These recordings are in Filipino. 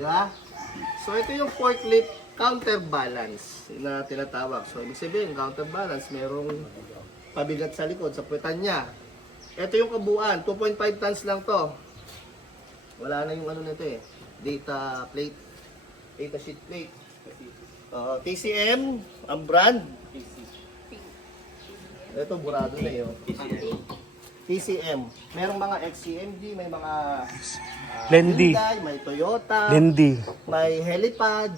Di ba? So, ito yung forklift counterbalance na tinatawag. So, ibig sabihin, counterbalance, merong pabigat sa likod, sa puwetan niya. Ito yung kabuuan, 2.5 tons lang to. Wala na yung ano nito eh, data plate, data sheet plate. TCM, ang brand. Ito, burado na yun. TCM. Merong mga XCMG, may mga Lendi. Hyundai, may Toyota, Lendi. may helipad.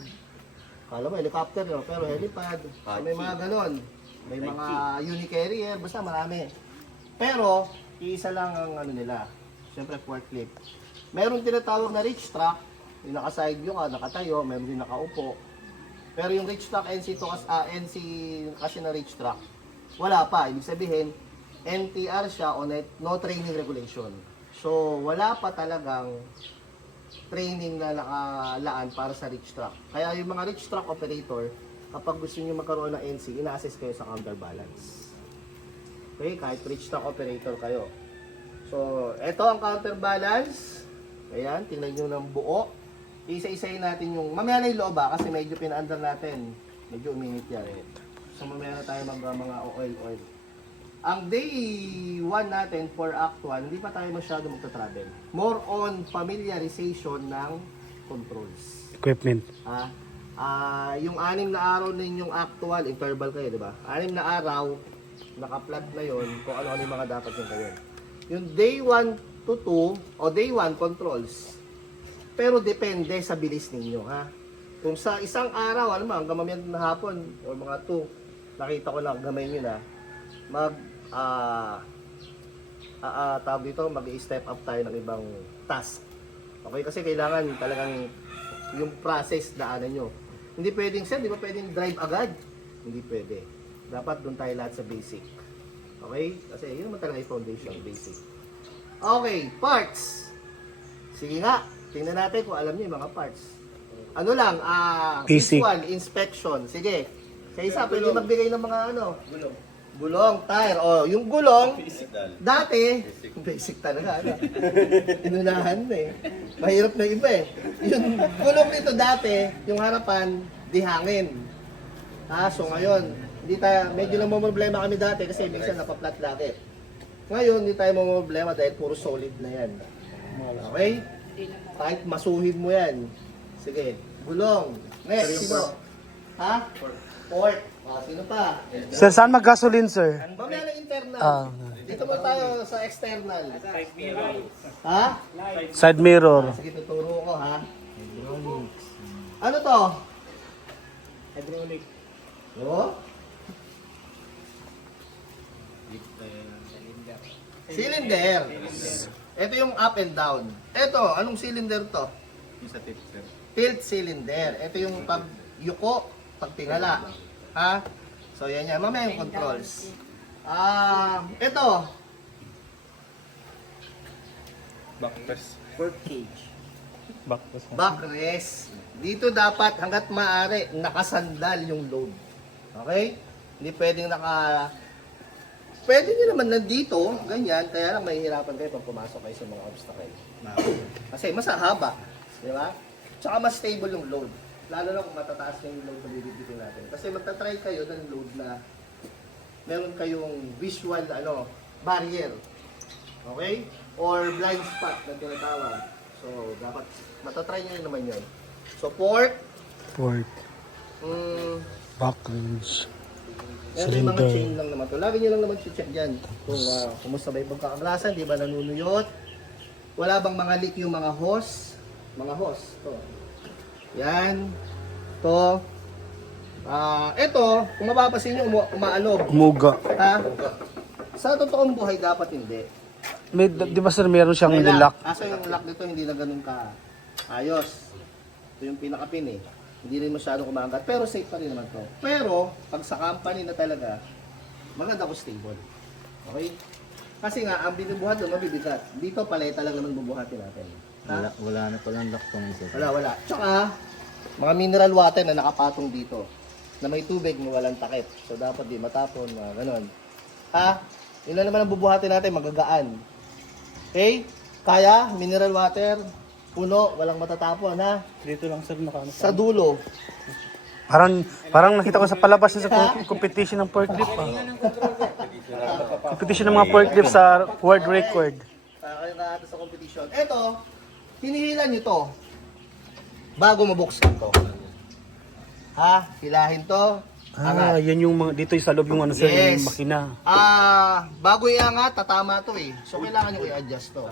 Kala mo, helicopter yun, pero helipad. May mga ganon. May mga unicarrier, basta marami. Pero, iisa lang ang ano nila. Siyempre, forklift. Meron tinatawag na reach truck. Yung naka-side view ka, nakatayo. Meron din nakaupo. Pero yung reach truck, NC kasi na reach truck, wala pa. Ibig sabihin, NTR siya o no training regulation. So, wala pa talagang training na nakalaan para sa reach truck. Kaya yung mga reach truck operator, kapag gusto niyo magkaroon ng NC, ina-assess kayo sa counterbalance. Okay, kahit reach truck operator kayo. So, ito ang counterbalance. Ayan, tingnan nyo ng buo. Isa-isayin natin yung, mamaya na yung loob kasi medyo pinaandar natin. Medyo uminit yan eh. So, mamaya na tayo mga oil. Ang day 1 natin for Act 1, hindi pa tayo masyado magta-travel. More on familiarization ng controls. Equipment. Yung 6 na araw ninyong Act 1, interval kayo, di ba? 6 na araw, naka-plot na yon kung ano-ano yung mga dapat yung gawin. Yung day 1 to 2, o day 1 controls, pero depende sa bilis ninyo, ha? Kung sa isang araw, alam mo, hanggang mamaya na hapon, o mga 2, nakita ko lang, gamay nyo na, tawag dito, mag-i-step up tayo ng ibang task. Okay, kasi kailangan talagang yung process daanan nyo. Hindi pwedeng, sir, di ba pwedeng drive agad? Hindi pwede. Dapat doon tayo lahat sa basic. Okay? Kasi yun naman talaga yung foundation, basic. Okay, parts. Sige nga, tingnan natin kung alam niyo yung mga parts. Ano lang, Basic. visual inspection. Sige. Sa isa, pwede magbigay ng mga ano. Gulong, tire. O, yung gulong, dati, basic talaga. Ano? Inunahan na eh. Mahirap na iba eh. Yung gulong nito dati, yung harapan, di hangin. So ngayon, hindi tayo, medyo lang problema kami dati kasi minsan napaplat lagi. Ngayon, hindi tayo problema dahil puro solid na yan. Okay? Kahit masuhin mo yan. Sige, gulong. Next, sino? Ha? Port. Sino pa? Sir, saan mag-gasoline, sir? Mamaya na internal. Dito mo tayo sa external. Ha? Side mirror. Sige, tuturo ko ha. Hydraulics. Ano to? Hydraulic. Oh? Cylinder. Ito yung up and down. Ito, anong cylinder to? Isa tip, sir. Tilt cylinder. Ito yung pag-yuko, pagtingala. Ha? So, yan yan. Mamaya yung controls. Ito. Backrest. Backrest. Dito dapat hanggat maaari nakasandal yung load. Okay? Hindi pwedeng Pwede nyo naman nandito, ganyan, kaya lang mahihirapan kayo pag pumasok kayo sa mga obstacle. Kasi mas haba, di ba? Tsaka mas stable yung load. Lalo na kung matataas na yung load na bibigitin natin. Kasi magta-try kayo ng load na meron kayong visual barrier. Okay? Or blind spot na tinatawag. So, dapat matatry nyo rin naman yun. So, port. Backlinks. Meron yung mga chain lang naman to. Lagi nyo lang naman check dyan. Kung kumusta ba yung pagkakaglasan, di ba nanunuyot. Wala bang mga leak yung mga hose? Mga hose. To. Yan. To. Ito, kung mapapasin nyo, umaalog. Muga. Ha? Sa totoong buhay, dapat hindi. Di ba, sir, meron siyang May lock? Aso yung lock nito, hindi na ganun ka ayos. Ito yung pinaka-pin eh. Hindi rin masyado kumagat, pero safe pa rin naman to. Pero, pag sa company na talaga, maganda ko stable. Okay? Kasi nga, ang binubuhat doon, mabibigat. Dito, paleta lang naman bubuhatin natin. Wala na palang lock tong isa. Wala. Tsaka, mga mineral water na nakapatong dito. Na may tubig na walang takip. So, dapat di matapon, ganun. Yun lang naman ang bubuhatin natin, magagaan. Okay? Kaya, mineral water, puno, walang matatapon ha. Dito lang sir nakaano. Sa dulo. Parang nakita ko sa palabas sa competition ng forklift pa. Competition ng mga forklift sa world record. Kayo na sa competition. Ito, hinihilan nyo to. Bago mabuksan to. Ha? Hilahin to. Ah, yan yung mga, dito yung sa loob yung ano sir, Yes. yung makina. Bago iangat, tatama to eh. So, kailangan nyo i-adjust to.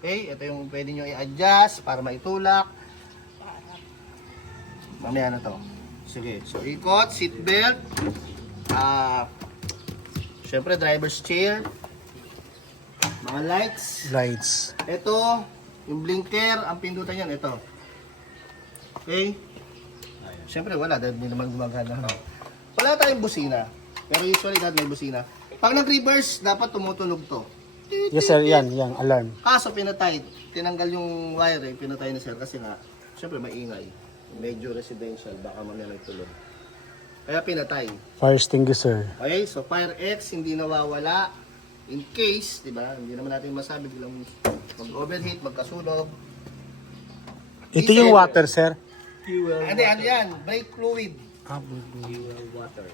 Okay? Ito yung pwede nyo i-adjust para maitulak. Mamaya na to. Sige. So, ikot, seatbelt. Syempre, driver's chair. Mga lights. Lights. Ito, yung blinker, ang pindutan yan, ito. Okay? Siyempre wala, dahil hindi naman gumagana. Wala tayong busina. Pero usually lahat may busina. Pag nag-reverse, dapat tumutunog to. Yes sir, yan, alarm. Kaso pinatay, tinanggal yung wire pinatay na sir kasi nga, siyempre maingay. Medyo residential, baka mamaya nagtulog. Kaya pinatay. Fire extinguisher. Okay, so Fire X hindi nawawala. In case, di ba, hindi naman natin masabi bilang mag-overheat, magkasunog. Ito yung water sir. Hindi, ano yan? Brake fluid. Water.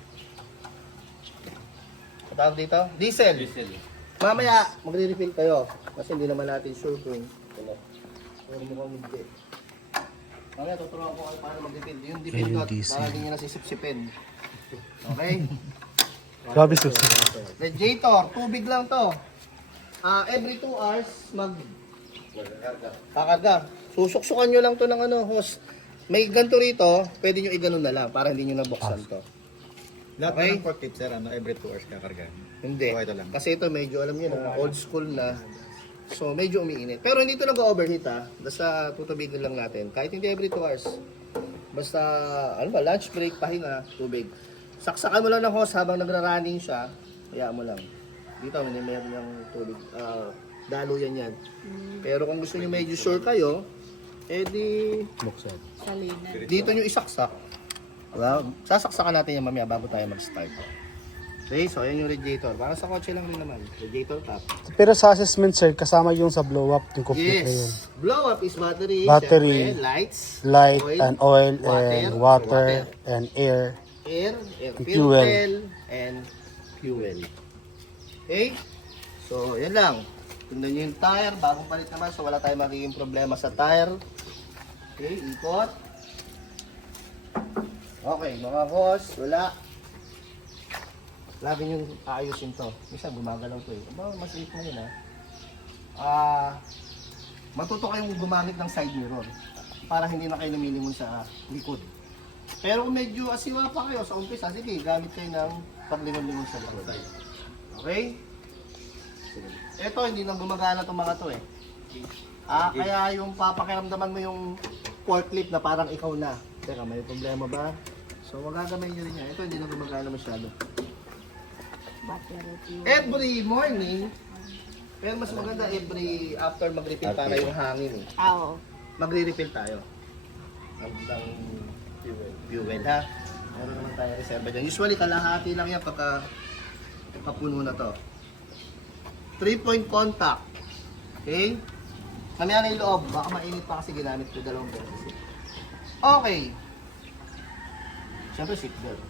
Tawag dito? Diesel. Diesel. Mamaya, magre-refill kayo. Kasi hindi naman natin sure kung pero mukhang hindi. Mamaya, tuturuan ko kayo paano mag-refill. Yung refill Yung dot, diesel. para hindi nyo nasisip-sipin. Okay? Grabe sir. Radiator, tubig lang to. Every 2 hours, kakarga. Susuksukan nyo lang to ng hose. May ganito rito, pwede nyo i-ganon na lang para hindi nyo nabuksan to. Lahat Okay. ng forklift sir, every 2 hours kakarga. Hindi. So, ito lang. Kasi ito medyo, alam nyo na, old school na. So, medyo umiinit. Pero hindi ito nag-overheat ha. Basta tutubigin lang natin. Kahit hindi every 2 hours. Basta, lunch break, pahinga, tubig. Saksakan mo lang ng hose habang nagra-running siya. Kaya mo lang. Dito, may meron ng tubig. Daluyan yan. Pero kung gusto nyo medyo sure kayo, edi Buksan. dito nyo isaksak. Well, sasaksakan natin yan mamaya bago tayo mag-start. Okay, so ayan yung radiator. Para sa kotse lang rin naman. Radiator top. Pero sa assessment sir, kasama yung sa blow up, yung complete na yun. Yes. Blow up is battery. Battery, syempre, lights. Light oil, and oil water, and water and air. air fuel. filter, and fuel. Okay? So, yan lang. Tingnan nyo yung tire. Bagong palit naman. So, wala tayong magiging problema sa tire. Okay, ikot. Okay, mga boss, wala. Lagi nyo aayusin to. Minsan gumagalaw to eh. Mas safe na yun matuto kayong gumamit ng side mirror para hindi na kayo lumilingon sa likod. Pero kung medyo asiwa pa kayo sa umpisa, sige, gamit kayo ng paglingon-lingon sa likod. Okay? Ito, hindi na gumagana itong mga to eh. Kaya yung papakiramdaman mo yung forklift na parang ikaw na. Teka, may problema ba? So, magagamay nyo rin yan. Ito, hindi na gumagana masyado. Every morning, pero mas maganda every after mag-refill para yung hangin eh. Oo. Magre-refill tayo. Ng fuel ha. Meron naman tayo reserva dyan. Usually kalahati lang yan pagka kapuno na to. 3-point contact. Okay? Mamaya na yung loob. Baka mainit pa kasi ginamit ko dalawang beses. Okay. Siyempre seatbelt.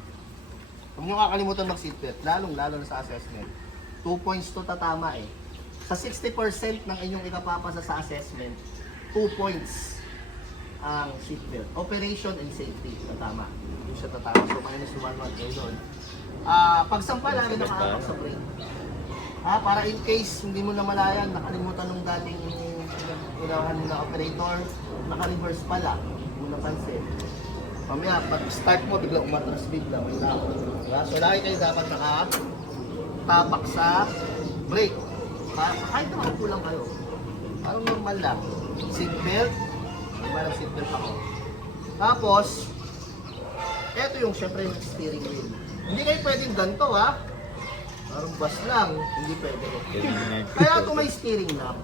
Huwag nyo kakalimutan mag-seatbelt. Lalo na sa assessment. 2 points to tatama eh. Sa 60% ng inyong ikapapasa sa assessment, 2 points ang seatbelt. Operation and safety, tatama. Yung siya tatama. So, minus 1 kayo doon. Pagsampa, lagi nakaapak sa brake. Para in case hindi mo na malayan, nakalimutan nung dating unahan mo na operator, naka-reverse pala, hindi mo napansin. Mamaya, pag start mo, bigla umatras bigla, may tao. Diba? So, lagi kayo dapat nakatapak sa brake. Kahit naman kulang kayo. Parang normal lang. Seatbelt. Diba nag-seatbelt ako. Tapos, eto yung syempre yung steering wheel. Hindi kayo pwedeng ganito ha. Parang bus lang. Hindi pwede. Kaya kung may steering knob,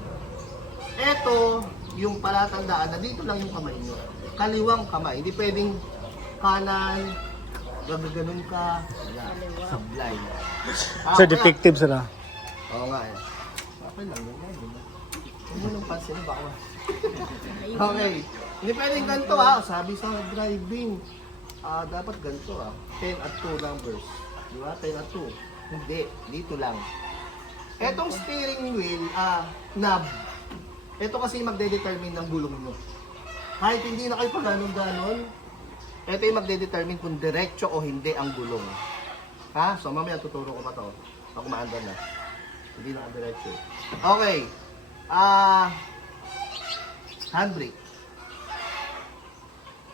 eto yung palatandaan na dito lang yung kamay nyo. Kaliwang kamay. Hindi pwedeng kanan, gaganon ka. Wala. Sablay. Sir, detective sila. Oo nga eh. Okay lang, ganyan. Huwag mo nang pansin, baka Okay. Hindi pwedeng ganito ha. Sabi sa driving, dapat ganito 10 at 2 numbers. Di ba? 10 at 2. Hindi. Dito lang. Etong steering wheel, knob. Ito kasi magde-determine ng gulong nyo. Kahit hindi na kayo pa ganon-ganon, ito yung magde-determine kung diretso o hindi ang gulong. Ha? So mamaya tuturo ko pa to. Pag umaandar na. Hindi na diretso. Okay. Handbrake.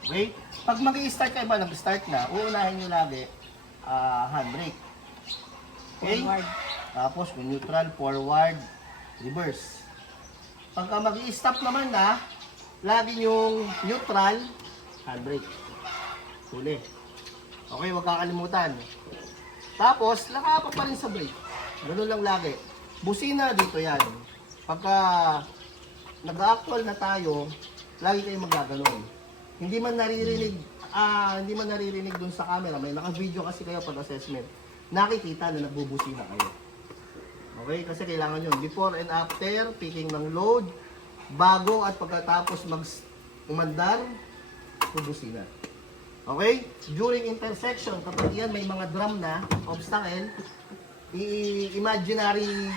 Okay? Pag mag-i-start kayo ba, nag-start na, uunahin nyo lagi handbrake. Okay? Forward. Tapos neutral, forward, reverse. Pagka mag-i-stop naman na, lagi yung neutral, handbrake. Huli. Okay, huwag kakalimutan. Tapos, nakapa pa rin sa brake. Ganun lang lagi. Busina dito yan. Pagka nag-actual na tayo, lagi kayo magaganon. Hindi man naririnig dun sa camera. May naka-video kasi kayo pag assessment. Nakikita na nagbubusina kayo. Okay? Kasi kailangan yun. Before and after, picking ng load, bago at pagkatapos umandar, bubusina. Okay? During intersection, kapag yan may mga drum na, obstacle, imaginary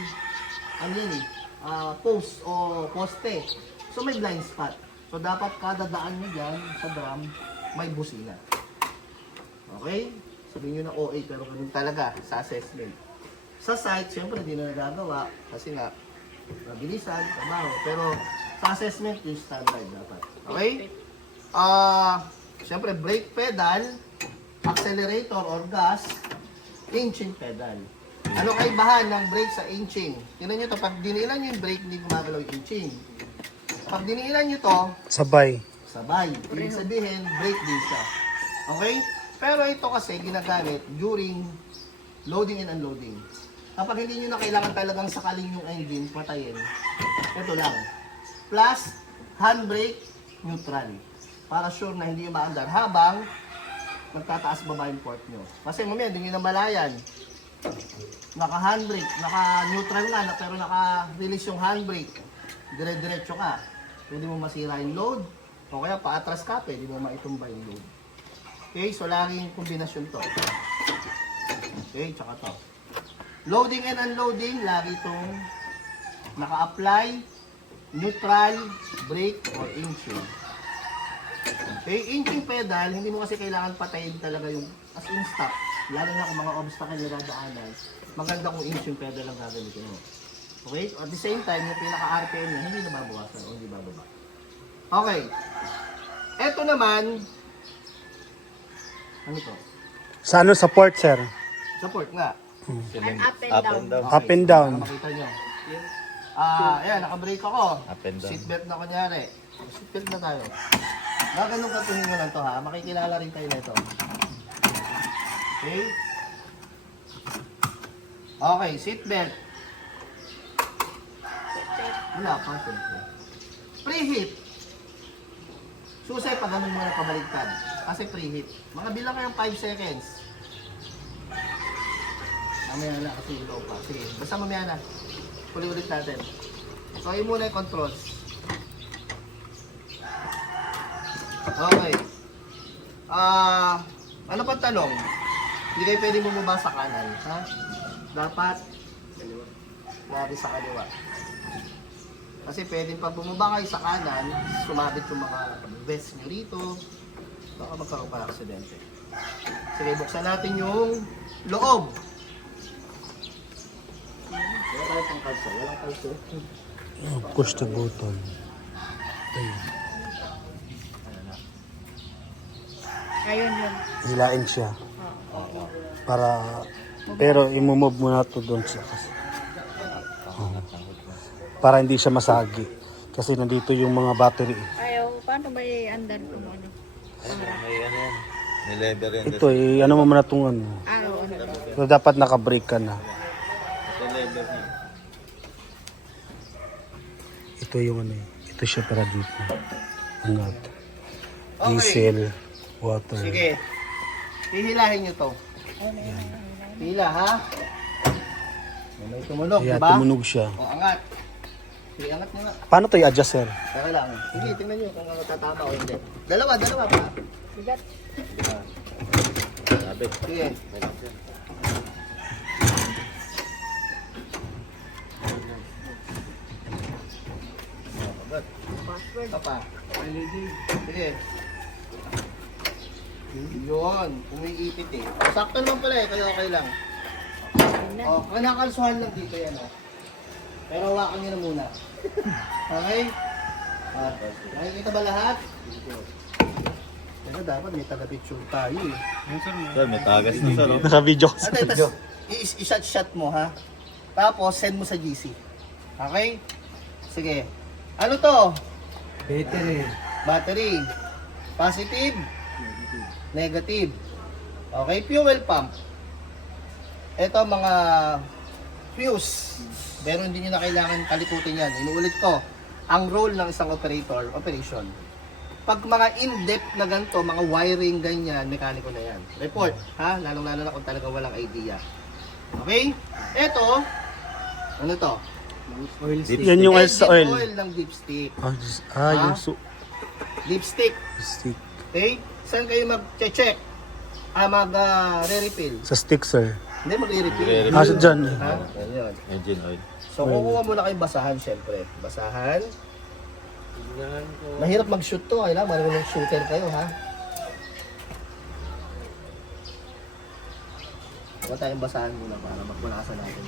post o poste. So may blind spot. So dapat kada daan nyo dyan sa drum, may busina. Okay? Sabihin nyo na OA pero ganun talaga sa assessment. Sa site, syempre hindi na nagagawa kasi nga mabilisan, trabaho. Pero sa assessment, yung standard dapat. Okay? Syempre brake pedal, accelerator or gas, inching pedal. Ano kaibahan ng brake sa inching? Tingnan nyo to, pag dinilan nyo yung brake, hindi gumagalaw yung inching. Pag dinilan nyo to, Sabay. sabay. Ibig sabihin, brake din siya. Okay? Pero ito kasi ginagamit during loading and unloading. Kapag hindi nyo na kailangan talagang sakalin yung engine, patayin. Ito lang. Plus, handbrake, neutral. Para sure na hindi yung maandar habang magtataas baba yung port nyo. Kasi mamaya, hindi nyo na malayan. Naka-handbrake, naka-neutral nga, pero naka-release yung handbrake. Dire-diretso ka. Pwede mo masira yung load, o kaya paatras ka, pwede mo maitumba yung load. Okay, so laging kombinasyon to. Okay, tsaka to. Loading and unloading, lagi itong naka-apply, neutral, brake, or inching. Okay, inching pedal, hindi mo kasi kailangan patayin talaga yung as in stop. Lalo na kung mga obstacle na dadaanan, maganda kung inching pedal ang gagamitin mo. Okay? At the same time, yung pinaka-RPM niya, hindi na babawasan o hindi bababa. Okay. Ito naman, ano to? Sa ano, support, sir? Support nga. And up and down. Up and down. Para makita nyo. Ayan, naka-brake ako. Up and down. Seatbelt na kunyari. Seatbelt na tayo. Ganun katuhin mo lang to ha. Makikilala rin tayo na ito. Okay? Okay, seatbelt. Wala pa, siyempre. Preheat. Susay pa ganun muna pabaligtad. Kasi preheat. Mga bilang kayong 5 seconds. Mamaya na kasi ilaw pa. Sige, basta mamaya na. Ulit natin. So, yun muna yung controls. Okay. Ano pa tanong? Hindi kayo pwede bumaba sa kanan, ha? Dapat lagi sa kaliwa. Kasi pwede pag bumaba kayo sa kanan, sumabit yung mga vest nyo rito, baka magkaroon pa aksidente. Sige, buksan natin yung loob. Wala tayo pang kalso. Walang kalso. Push the button. Ayun yun. Hilain siya. Para, pero imumove mo na to doon siya. Para hindi siya masagi. Kasi nandito yung mga battery. Ayaw, paano ba i-andar kung ano? May ano yan. May lever yan. Ito ano mo muna itong ano. Araw, ano? So dapat naka-brake ka na. Ito yung lever niya. Ito yung ano ito siya para dito. Angat. Diesel, water. Sige. Hihilahin nyo to. Hila, ha? May tumunog, Kaya diba? tumunog siya. O, angat. Sige, angat nyo nga. Paano to i-adjust, sir? Teka lang. Sige, tingnan nyo kung ano tatama o hindi. Dalawa pa. Bigat. Sabi. Sige. Password. Pa. Sige. Yun, umiipit eh. Sakto naman pala eh, kaya okay lang. Ayun na. Oh, kanakalsuhan lang dito yan oh. Pero hawakan nyo na muna. Okay? Nakikita ba lahat? Pero dapat may taga-picture tayo eh. Sir, may tagas na sir. Oh. Naka-video. Ate, tas i-shot mo ha. Tapos send mo sa GC. Okay? Sige. Ano to? Battery. Positive. Negative. Okay, fuel pump. Ito mga fuse. Pero hindi nyo na kailangan kalikutin yan. Inuulit ko. Ang role ng isang operation. Pag mga in-depth na ganito, mga wiring ganyan, mekaniko na yan. Report, ha? Lalong-lalo na kung talaga walang idea. Okay? Ito, ano to? Yan yung oil sa Engine oil. oil ng dipstick. Yung Dipstick. stick. Okay? Saan kayo mag-check? Mag-re-refill. Sa stick, sir. Hindi, mag-re-refill. Re-refill. Sa dyan. Ha? Ayun. Engine oil. So, kukuha muna kayong basahan, syempre. Basahan. Mahirap mag-shoot to. Kailangan marunong shooter kayo, ha? Huwag tayong basahan muna para magpunasan natin.